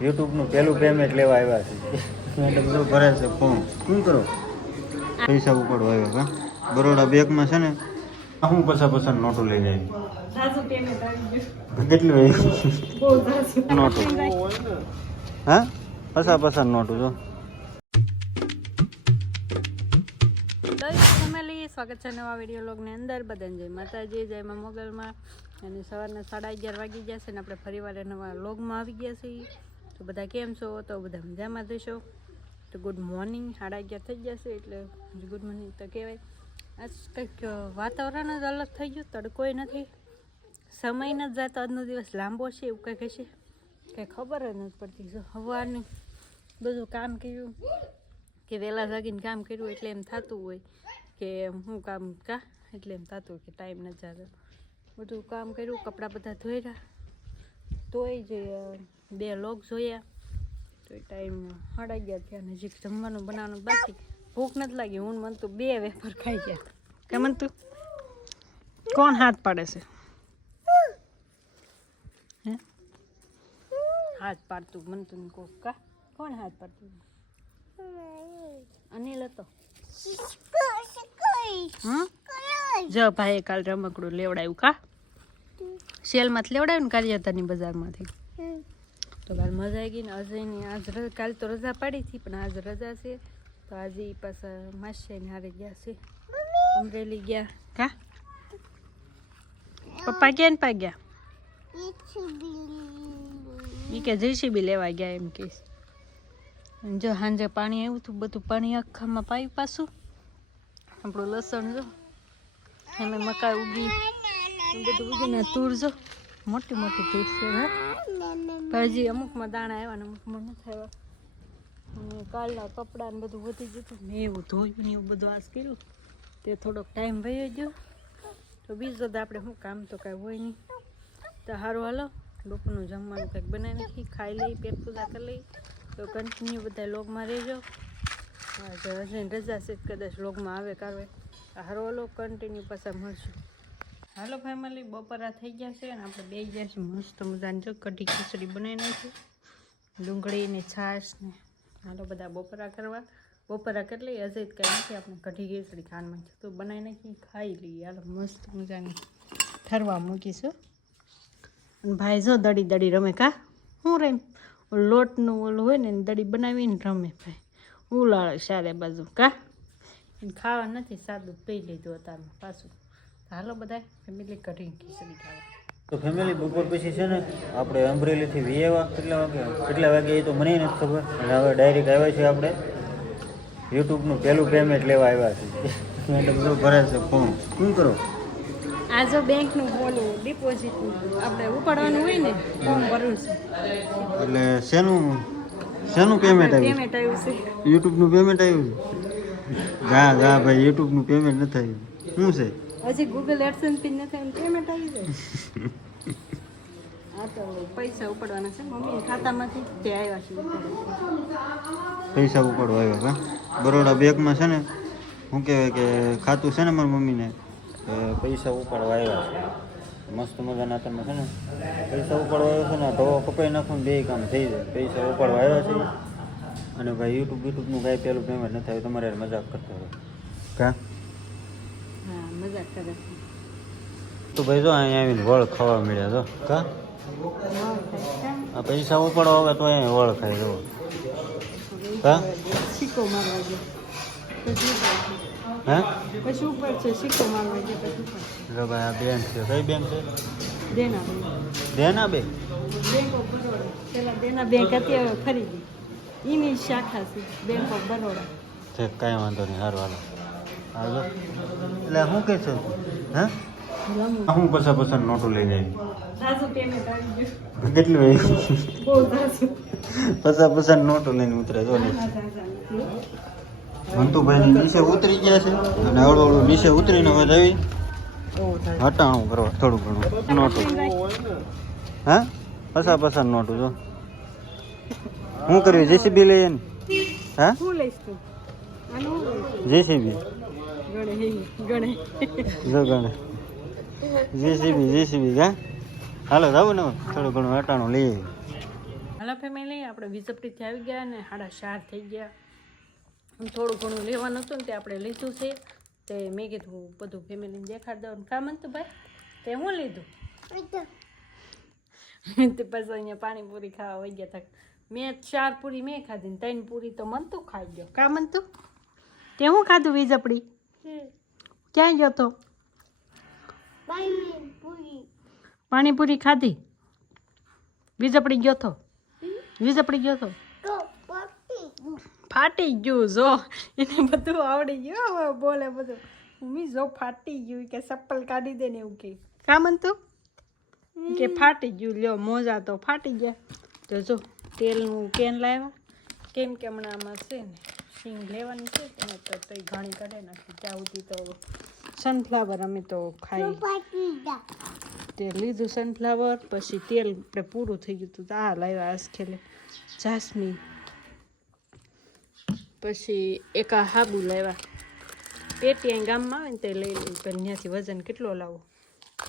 યુટ્યુબનું પહેલું પેમેન્ટ લેવા આવ્યા છે. એટલે બધું ભરે છે ફોર્મ. શું કરો? પૈસા ઉપાડવા આવ્યા કા? બરોડા બેંકમાં છે ને હું પૈસા નોટો લઈ જાય. કેટલું નોટો? હા, પૈસા નોટો જો. ફેમિલી, સ્વાગત છે નવા વિડીયો લોગની અંદર. બધાને જય માતાજી, જય મા મોગલમાં. અને સવારના 11:30 વાગી ગયા છે ને આપણે ફરીવાર નવા લોગમાં આવી ગયા છીએ. તો બધા કેમ છો? તો બધા મજામાં થશો. તો ગુડ મોર્નિંગ. 11:30 થઈ જશે એટલે ગુડ મોર્નિંગ તો કહેવાય. આજ કંઈક વાતાવરણ જ અલગ થઈ ગયું, તડકોય નથી, સમય નથી જતો. આજનો દિવસ લાંબો છે એવું કંઈક હશે, કંઈ ખબર જ નથી પડતી. જો સવારનું બધું કામ કર્યું કે વહેલા જાગીને કામ કર્યું એટલે એમ થતું હોય કે હું કામ એટલે એમ થતું હોય કે ટાઈમ નથી જતો. બધું કામ કર્યું, કપડાં બધા ધોયા, તોય જ 2 લોગ જોયા તો એ ટાઈમ 11:30 થયા. અને હજી જમવાનું બનાવવાનું બાકી. ભૂખ નથી લાગી. હું મન તો 2 વેફર ખાઈ ગયા. કેમ તું કોણ હાથ પાડે છે? હે હાથ પાડતું મન તું કા કોણ હાથ પાડતું? અનિલ હતો. જો ભાઈ કાલ રમકડું લેવડાવ્યું કા સેલમાંથી લેવડાવ્યું ને કાર્યતાની બજારમાંથી. તો કાલ મજા આવી ગઈ ને. અજયની આજ કાલ તો રજા પાડી હતી પણ આજ રજા છે તો આજે એ પાછા માસીને હારે ગયા છે, અમરેલી ગયા. કા પપ્પા ક્યાં પા ગયા? એ કે JCB લેવા ગયા એમ કે. જો સાંજે પાણી આવ્યું હતું, બધું પાણી આખામાં પાયું પાછું. આપણું લસણ જો એમે મકાઈ ઉગી, બધું ઉગીને તુર જો મોટી મોટી તુર છે. હજી અમુકમાં દાણા આવ્યા ને અમુકમાં નથી આવ્યા. અને કાલના કપડાં ને બધું વધી ગયું હતું. મેં એવું ધોયું ને એવું બધું આજ કર્યું તે થોડોક ટાઈમ વયો ગયો. તો બીજો તો આપણે શું કામ તો કાંઈ હોય નહીં. તો સારું હાલો બપોરનું જમવાનું કંઈક બનાવી નાખી, ખાઈ લઈ, પેટ પૂજા કરી લઈ. તો કન્ટિન્યુ બધા લોગમાં રહેજો. હજુ રજા છે કદાચ લોગમાં આવે કારવે. હારો હાલો કન્ટિન્યુ પાછા મળશું. હાલો ફેમિલી, બપોરા થઈ ગયા છે અને આપણે બે ગયા છીએ મસ્ત મજાની જો કઢી ખીચડી બનાવી નાખી, ડુંગળી ને છાશ ને. હાલો બધા બપોરા કરવા. બપોરા કરી લઈએ. અજય કાંઈ નથી, આપણે કઢી ખીચડી ખાનમાં તો બનાવી નાખી, ખાઈ લઈએ. હાલો મસ્ત મજાની ઠરવા મૂકીશું. અને ભાઈ જો દડી દડી રમે કા શું રેમ લોટનું ઓલું હોય ને દડી બનાવીને રમે ભાઈ. ઉલાળે સારે બાજુ કા ખાવા નથી, સાદું પી લીધું અત્યારમાં પાછું. હાલો બધા ફેમિલી કઢી ખીચડી ખાવા. તો ફેમિલી બપોર પછી છે ને આપણે અમરેલીથી વિયેવા કેટલા વાગે એ તો મને નથી ખબર. અને હવે ડાયરેક્ટ આવ્યા છીએ આપણે યુટ્યુબનું પહેલું પેમેન્ટ લેવા આવ્યા છે. એટલે બધું ભરે છે ફોર્મ. શું કરો? આ જો બેંકનું બોલું ડિપોઝિટનું આપણે ઉપાડવાનું હોય ને ફોર્મ ભરવું છે. એટલે શેનું પેમેન્ટ આવ્યું? પેમેન્ટ આવ્યું છે, યુટ્યુબનું પેમેન્ટ આવ્યું છે. જા ભાઈ, યુટ્યુબનું પેમેન્ટ નથી આવ્યું. શું છે? હજી ગૂગલ એડસન્સ પિન નથી આવ્યું, પેમેન્ટ આવી જાય. હા તો પૈસા ઉપાડવાના છે મમ્મીના ખાતામાંથી, તે આવ્યા છે. પૈસા ઉપાડવા આવ્યા કા? બરોડા બેંકમાં છે ને શું કહેવાય કે ખાતું છે ને મારી મમ્મીને, પૈસા ઉપાડવા આવ્યા છે. મસ્ત મજાના તમે છે ને પૈસા ઉપાડવા આવ્યો છે ને. ધોવો કપાઈ નાખું ને 2 કામ થઈ જાય. પૈસા ઉપાડવા આવ્યા છે. અને ભાઈ યુટ્યુબનું કાંઈ પેલું પેમેન્ટ નથી આવ્યું. તમારે મજાક કરતો હોય કા? હા મજાક કરે છે. તો ભાઈ જો અહીંયા આવીને વળ ખાવા મળ્યા જો કા. આ પૈસા ઉપાડવા આવે તો અહીંયા વળ ખાઈ જવો કા. સિક્કો મારવા ગયો હે પછી ઉપર છે, સિક્કો મારવા ગયો પછી ઉપર. જો ભાઈ આ બેંક છે. કઈ બેંક છે? દેના બેંક બેંક ઓફ બરોડા. પેલા દેના બેંક હતી, હવે ખરીદી એની શાખા છે બેંક ઓફ બરોડા. છે. કાંઈ વાંધો નહીં, સારું હાલો હાલો. એટલે શું કહે છે? હે હું પૈસા નોટો લઈ જાય. રાજુ પેમેન્ટ આવી ગયું. કેટલું બહુ રાજુ પૈસા નોટો લઈને ઉતરે જો ને. મંતુભાઈ નીચે ઉતરી ગયા છે અને હળવું નીચે ઉતરીને હવે આવી હટાણું કરવા થોડું ઘણું નોટો. હા પૈસા નોટો જો શું કર્યું? JCB લઈએ ને. હા શું લઈશ તું? JCB ગણે જો ગણે JCB કા. હાલો જાવું ને થોડું ઘણું હટાણું લઈએ. હાલો હાલા ફેમિલી આપણે વિઝપટીથી આવી ગયા ને 4:30 થઈ ગયા. થોડું ઘણું લેવાનું હતું ને તે આપણે લીધું છે. તે મેં કીધું બધું ફેમિલીને દેખાડ દઉં. કામ હતું ભાઈ તે હું લીધું તે પછી અહીંયા પાણીપુરી ખાવા વહી ગયા હતા. મેં 4 પૂરી મેં ખાધી ને 3 પૂરી તો મનતું ખાઈ ગયો. કા મનતું તે હું ખાધું વિઝપડી? ક્યાં ગયો તો? પાણીપુરી ખાધી? વિઝપડી ગયો તો? વિઝપડી ગયો તો? ફાટી ગયું જો એને બધું આવડી ગયું. હવે બોલે બધું મમ્મી જો ફાટી ગયું કે ચપ્પલ કાઢી દે ને એવું કે. કા મનતું કે ફાટી ગયું? લ્યો મોજા તો ફાટી ગયા. તો જો તેલનું કેન લાવ્યા કેમ કે હમણાં આમાં છે ને સિંગ લેવાની છે તેને તો ઘણી કાઢે નાખી. ત્યાં સુધી તો સનફ્લાવર અમે તો ખાઈ તે લીધું સનફ્લાવર. પછી તેલ આપણે પૂરું થઈ ગયું હતું તો આ લાવ્યા આસખેલે જાસ્મીન. પછી એક આ હાબુ લાવ્યા. પેટી અહીં ગામમાં આવે ને તે લઈ લઈ પણ ત્યાંથી વજન કેટલો લાવો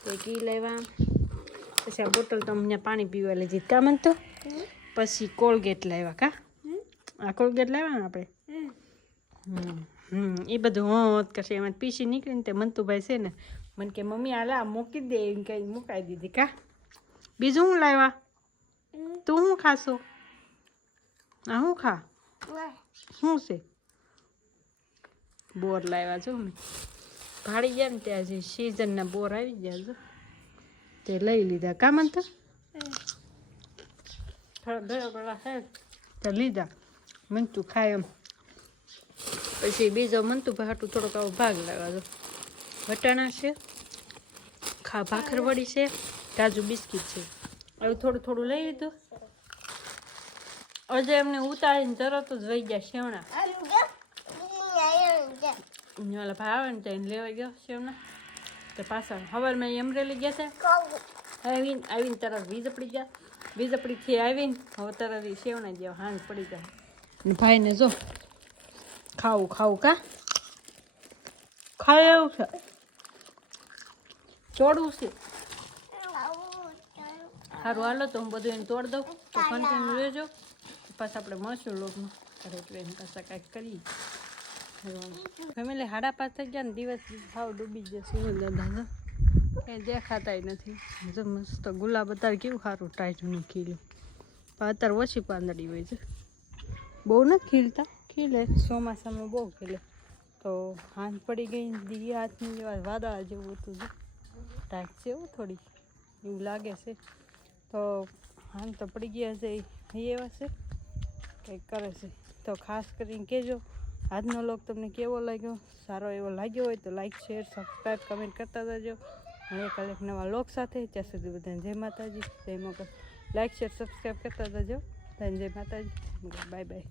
તો એક ઈ લાવ્યા. પછી આ બોટલ તો અમને પાણી પીવા લીધી. કા મન તો પછી કોલગેટ લાવ્યા. કા આ કોલગેટ લાવ્યા ને આપણે એ બધું હોત કરશે એમાં પીસી નીકળીને તે મંતુભાઈ છે ને મને કે મમ્મી આલા મૂકી દે એમ કંઈ મુકાઈ દીધી. કા બીજું હું લાવ્યા? તું શું ખાશો? આ શું ખા? શું છે? બોર લાવ્યા છો મેં ભાડી ગયા ને ત્યાં જે સિઝનના બોર આવી ગયા છો તે લઈ લીધા. કા મન તો તો લીધા મંતુ ખાય એમ. પછી બીજો મંતુ હાટું થોડોક આવો ભાગ લાવ્યા છો. વટાણા છે, ભાખરવડી છે, કાજુ બિસ્કીટ છે. હવે થોડું થોડું લઈ લીધું. અજય એમને ઉતારીને તરત જ વહી ગયા શેવણા. ઓલા ભાઈ આવે ને ત્યાં લેવા ગયો શેવણા તો પાછા સવારમાં અમરેલી ગયા હતા. આવીને તરત વિઝપડી ગયા. વિઝપડીથી આવીને હવે તરત શેવણા ગયા. હાંજ પડી જાય ને ભાઈને જો ખાવું ખાવું. કા ખાય એવું છે તોડવું છે. સારું હાલો તો હું બધું એને તોડ દઉં તો કન્ટિન્યુ લેજો. પાછા આપણે મળશું લોકમાં એટલે એને પાછા કાંઈક કરીએ. ફેમિલી 5:30 થઈ ગયા ને દિવસ ભાવ ડૂબી ગયા. સુનિલ દાદા કંઈ દેખાતાય નથી. જો મસ્ત ગુલાબ અત્યારે કેવું સારું ટાઈટનું ખીલ્યું. પણ અત્યારે ઓછી પાંદડી હોય છે. બહુ નથી ખીલતા. ખીલે ચોમાસામાં બહુ ખીલે. તો હાંજ પડી ગઈ દી હાથની જેવા વાદળા જેવું હતું. ટાઈટ છે એવું થોડી એવું લાગે છે. તો હાંજ તો પડી ગયા છે એવા છે કંઈક કરે છે. તો ખાસ કરીને કહેજો આજનો લોક તમને કેવો લાગ્યો. સારો એવો લાગ્યો હોય તો લાઈક શેર સબસ્ક્રાઈબ કમેન્ટ કરતા જજો. અને એક નવા લોક સાથે ત્યાં સુધી બધાને જય માતાજી જય મગર. લાઈક શેર સબસ્ક્રાઈબ કરતા જજો. જય માતાજી બાય બાય.